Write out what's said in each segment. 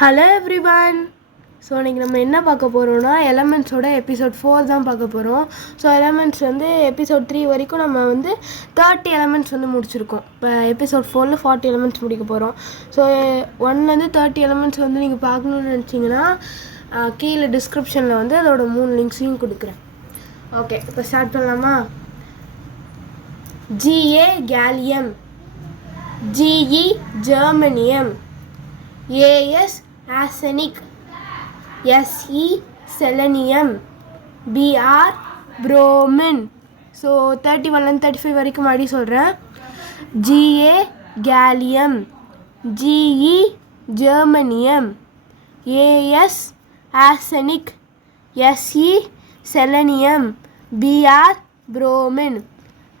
Hello everyone. So இன்றைக்கி நம்ம என்ன பார்க்க போகிறோம்னா எலமெண்ட்ஸோட எபிசோட் 4 தான் பார்க்க போகிறோம். ஸோ எலமெண்ட்ஸ் வந்து எபிசோட் 3 வரைக்கும் நம்ம வந்து 30 எலமெண்ட்ஸ் வந்து முடிச்சிருக்கோம். இப்போ எபிசோட் 4ல் 40 எலமெண்ட்ஸ் முடிக்க போகிறோம். ஸோ 1லேருந்து 30 எலமெண்ட்ஸ் வந்து நீங்கள் பார்க்கணுன்னு நினச்சிங்கன்னா கீழே டிஸ்கிரிப்ஷனில் வந்து அதோட 3 லிங்க்ஸையும் கொடுக்குறேன். ஓகே, இப்போ ஸ்டார்ட் பண்ணலாமா? GA gallium, GE germanium, AS arsenic, SE selenium, BR bromine. So 31லேருந்து 35 வரைக்கும் மறுபடி சொல்கிறேன். GA gallium, GE germanium, AS arsenic, SE selenium, BR bromine.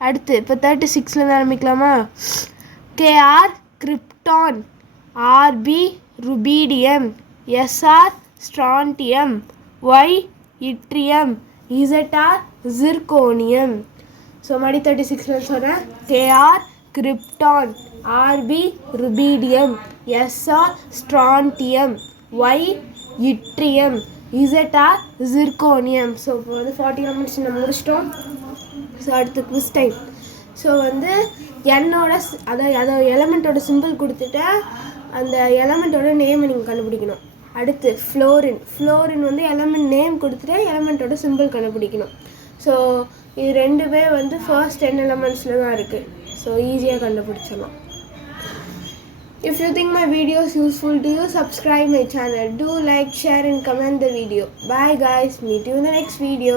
அடுத்து இப்போ 36லேருந்து ஆரம்பிக்கலாமா? KR krypton, RB rubidium, SR strontium, Y yttrium, ZR zirconium. So மறுபடி 36லேருந்து சொல்கிறேன். KR krypton, RB rubidium, SR strontium, Y yttrium, ZR zirconium. So இப்போ வந்து 40 elements நம்ம முடிச்சிட்டோம். So அடுத்து குவிஸ் டைம். ஸோ வந்து என்னோட அதோட எலமெண்ட்டோட சிம்பிள் கொடுத்துட்டு அந்த எலமெண்ட்டோட நேமை நீங்கள் கண்டுபிடிக்கணும். அடுத்து ஃப்ளோரின் வந்து எலமெண்ட் நேம் கொடுத்துட்டு எலமெண்ட்டோட சிம்பிள் கண்டுபிடிக்கணும். ஸோ இது ரெண்டுமே வந்து ஃபர்ஸ்ட் 10 எலமெண்ட்ஸில் தான் இருக்குது. ஸோ ஈஸியாக கண்டுபிடிச்சிடலாம். If you think my video is useful to you, subscribe my channel. Do like, share and comment the video. Bye guys. Meet you in the next video.